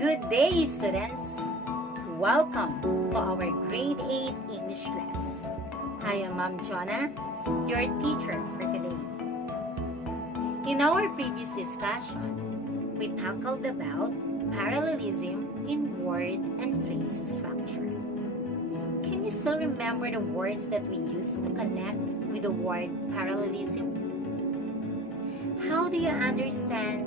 Good day, students! Welcome to our Grade 8 English class. I am Ma'am Jonah, your teacher for today. In our previous discussion, we tackled about parallelism in word and phrase structure. Can you still remember the words that we used to connect with the word parallelism? How do you understand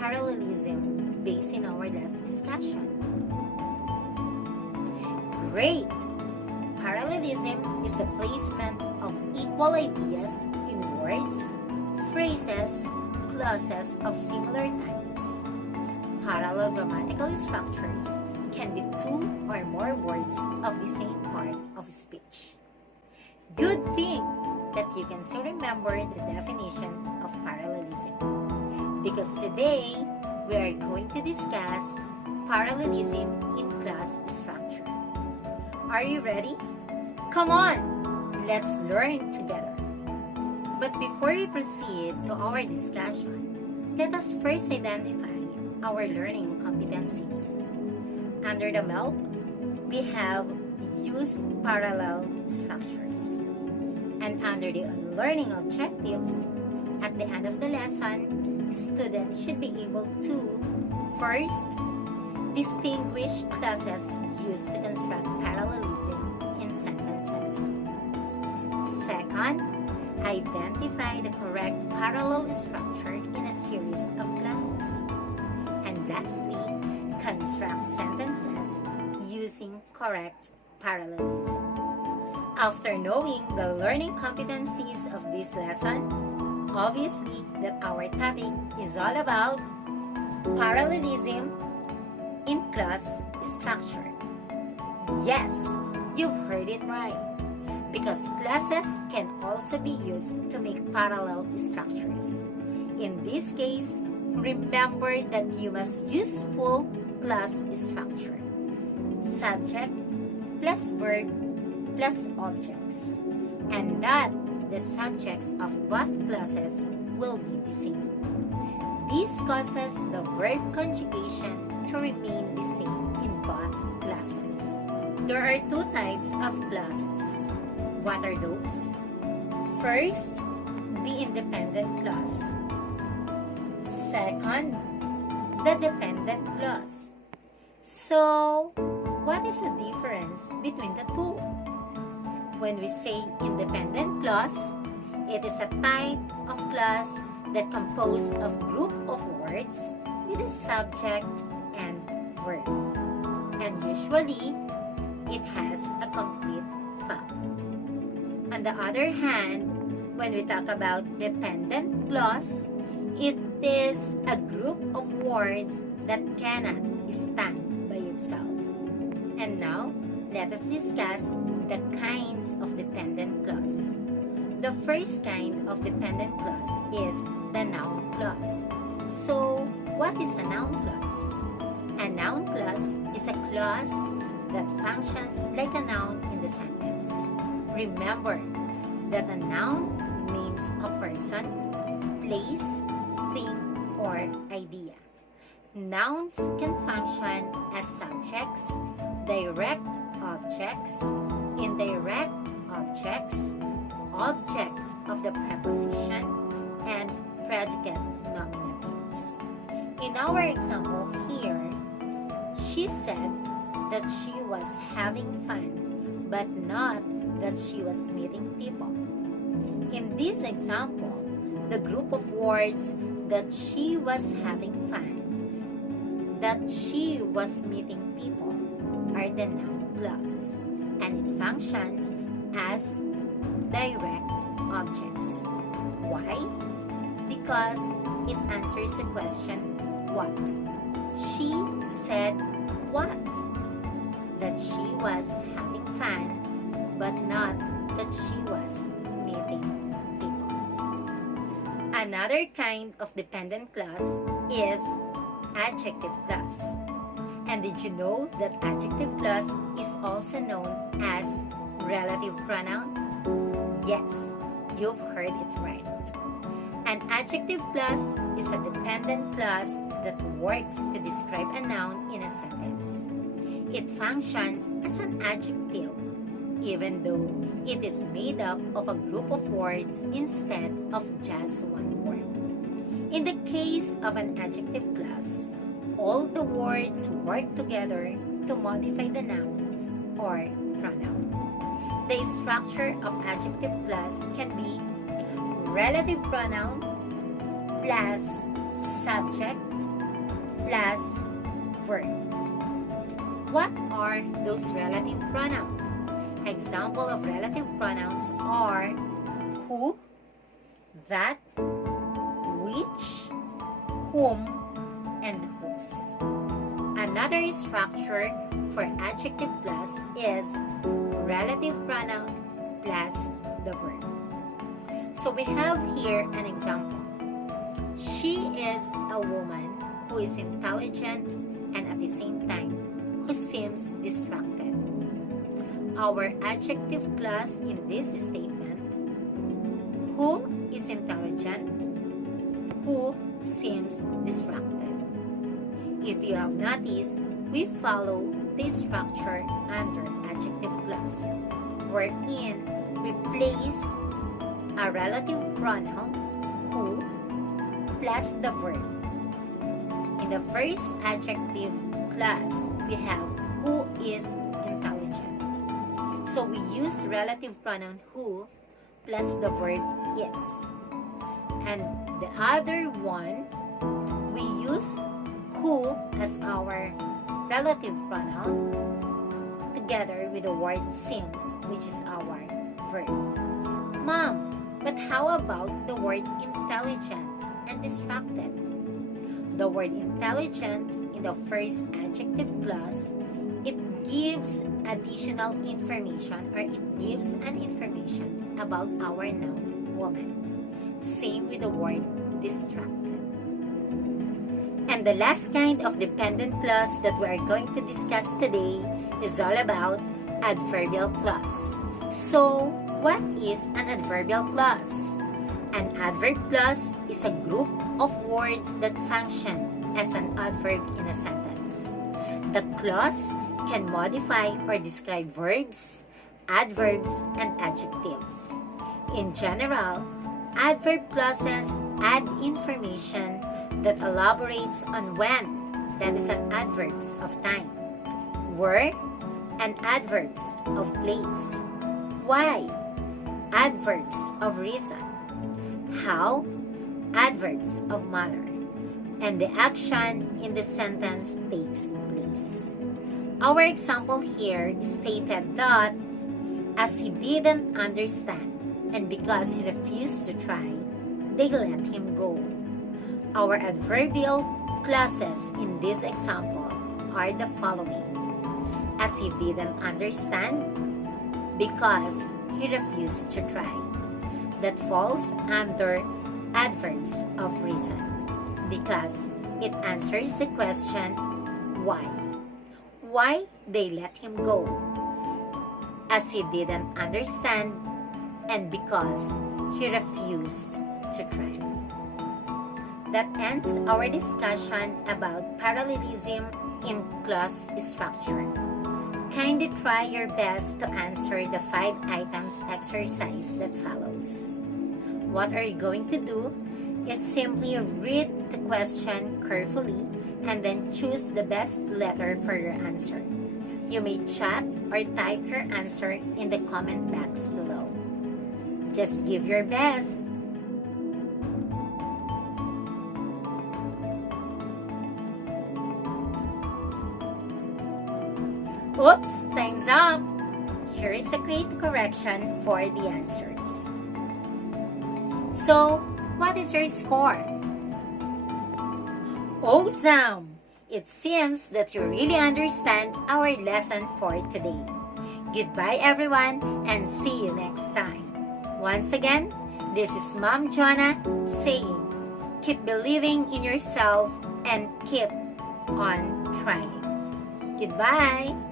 parallelism based in our last discussion? Great! Parallelism is the placement of equal ideas in words, phrases, clauses of similar types. Parallel grammatical structures can be two or more words of the same part of speech. Good thing that you can still remember the definition of parallelism, because today we are going to discuss parallelism in class structure. Are you ready? Come on, let's learn together. But before we proceed to our discussion, let us first identify our learning competencies. Under the milk, we have use parallel structures. And under the learning objectives, at the end of the lesson, students should be able to first, distinguish clauses used to construct parallelism in sentences. Second, identify the correct parallel structure in a series of clauses. And lastly, construct sentences using correct parallelism. After knowing the learning competencies of this lesson, obviously that our topic is all about parallelism in class structure. Yes, you've heard it right, because clauses can also be used to make parallel structures. In this case, remember that you must use full clause structure. Subject plus verb plus objects, and that the subjects of both clauses will be the same. This causes the verb conjugation to remain the same in both clauses. There are two types of clauses. What are those? First, the independent clause. Second, the dependent clause. So, what is the difference between the two? When we say independent clause, it is a type of clause that composed of group of words with a subject and verb. And usually, it has a complete fact. On the other hand, when we talk about dependent clause, it is a group of words that cannot stand by itself. And now, let us discuss the kinds of dependent clause. The first kind of dependent clause is the noun clause. So, what is a noun clause? A noun clause is a clause that functions like a noun in the sentence. Remember that a noun names a person, place, thing, or idea. Nouns can function as subjects, direct objects, indirect objects, object of the preposition, and predicate nominatives. In our example here, she said that she was having fun, but not that she was meeting people. In this example, the group of words that she was having fun, that she was meeting people, are the noun clause, and it functions as direct objects. Why? Because it answers the question, what? She said what? That she was having fun, but not that she was meeting people. Another kind of dependent clause is adjective clause. And did you know that adjective clause is also known as relative pronoun? Yes, you've heard it right. An adjective clause is a dependent clause that works to describe a noun in a sentence. It functions as an adjective, even though it is made up of a group of words instead of just one word. In the case of an adjective clause, all the words work together to modify the noun or pronoun. The structure of adjective clause can be relative pronoun plus subject plus verb. What are those relative pronouns? Example of relative pronouns are who, that, which, whom, and whose. Another structure for adjective clause is relative pronoun plus the verb. So we have here an example. She is a woman who is intelligent and at the same time who seems distracted. Our adjective clause in this statement, who is intelligent, who seems distracted. If you have noticed, we follow the structure under adjective clause, wherein we place a relative pronoun, who, plus the verb. In the first adjective clause, we have who is intelligent. So we use relative pronoun who plus the verb is. And the other one, we use who as our relative pronoun together with the word seems, which is our verb. Mom, but how about the word intelligent and distracted? The word intelligent in the first adjective clause, it gives additional information or it gives an information about our noun woman. Same with the word distracted. And the last kind of dependent clause that we are going to discuss today is all about adverbial clause. So, what is an adverbial clause? An adverb clause is a group of words that function as an adverb in a sentence. The clause can modify or describe verbs, adverbs, and adjectives. In general, adverb clauses add information that elaborates on when, that is an adverbs of time, where, and adverbs of place, why, adverbs of reason, how, adverbs of manner, and the action in the sentence takes place. Our example here stated that as he didn't understand and because he refused to try, they let him go. Our adverbial clauses in this example are the following. As he didn't understand, because he refused to try. That falls under adverbs of reason because it answers the question why. Why they let him go? As he didn't understand and because he refused to try. That ends our discussion about parallelism in clause structure. Kindly try your best to answer the 5 items exercise that follows. What are you going to do is simply read the question carefully and then choose the best letter for your answer. You may chat or type your answer in the comment box below. Just give your best. Oops, time's up. Here is a quick correction for the answers. So, what is your score? Awesome! It seems that you really understand our lesson for today. Goodbye everyone and see you next time. Once again, this is Mom Jonah saying, keep believing in yourself and keep on trying. Goodbye!